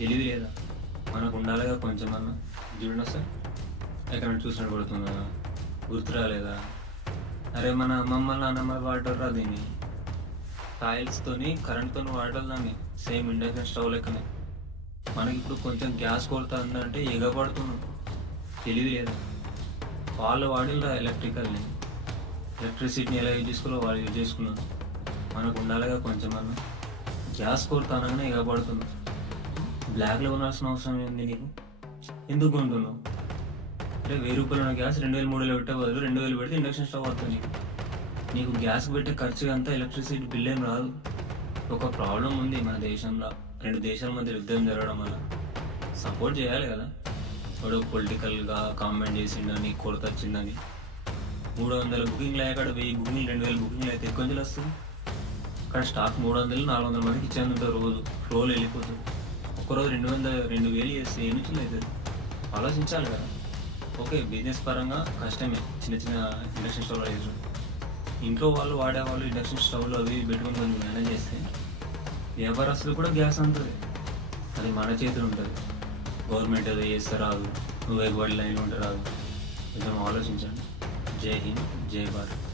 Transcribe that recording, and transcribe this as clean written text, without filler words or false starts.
తెలివి లేదా? మనకు ఉండాలిగా కొంచెమన్నా. చూడండి సార్, ఎక్కడైనా చూసినట్టు పడుతుందా? గుర్తు రాలేదా? అరే మన అమ్మమ్మ నాన్నమ్మ వాడతారా దీన్ని? కాయిల్స్తోని కరెంట్తోని వాడతారు దాన్ని, సేమ్ ఇండక్షన్ స్టవ్ లెక్కనే. మనకి ఇప్పుడు కొంచెం గ్యాస్ కొరత ఉందంటే ఎగబడుతున్నాం. తెలివి లేదా? వాళ్ళు వాడిల్లా ఎలక్ట్రిసిటీని ఎలా యూజ్ చేసుకోవాలో వాళ్ళు యూజ్ చేసుకున్నారు. మనకు ఉండాలిగా కొంచెమన్నా. గ్యాస్ కొరత అనగానే ఎగబడుతున్నాం. బ్లాక్లో కొనాల్సిన అవసరం ఏంది నీకు? ఎందుకు కొంటున్నావు? అంటే 1000 రూపాయలు ఉన్న గ్యాస్ 2000 3000 పెట్టే బదులు 2000 పెడితే ఇండక్షన్ స్టవ్ వస్తుంది నీకు గ్యాస్ పెట్టే ఖర్చు అంతా ఎలక్ట్రిసిటీ బిల్ ఏం రాదు. ఒక ప్రాబ్లం ఉంది మన దేశంలో, 2 దేశాల మధ్య యుద్ధం జరగడం వల్ల. సపోర్ట్ చేయాలి కదా. వాడు పొలిటికల్గా కామెంట్ చేసిండని, కొరత వచ్చిందని. 300 బుకింగ్లు అయ్యాక 1000 బుకింగ్లు 2000 బుకింగ్లు అయితే ఎక్కువ నుంచి వస్తుంది. అక్కడ స్టాక్ 300 400 మందికి ఇచ్చేందుంటారు, రోజు ఫ్లోలో వెళ్ళిపోతుంది. ఒక్కరోజు 2000 చేస్తే ఏ నుంచి అవుతుంది? ఆలోచించాలి కదా. ఓకే, బిజినెస్ పరంగా కష్టమే చిన్న చిన్న ఇండక్షన్ స్టవ్లు వేయడం. ఇంట్లో వాళ్ళు వాడేవాళ్ళు ఇండక్షన్ స్టవ్లు అవి పెట్టుకుని కొంచెం మేనేజ్ చేస్తే వ్యాపారస్తులు కూడా గ్యాస్ ఉంటుంది. అది మన చేతులు ఉంటుంది. గవర్నమెంట్ ఏదో చేస్తే రాదు, నువ్వు ఎగబడి లైన్ ఉంటే రాదు. కొంచెం ఆలోచించండి. జై హింద్, జై భారత్.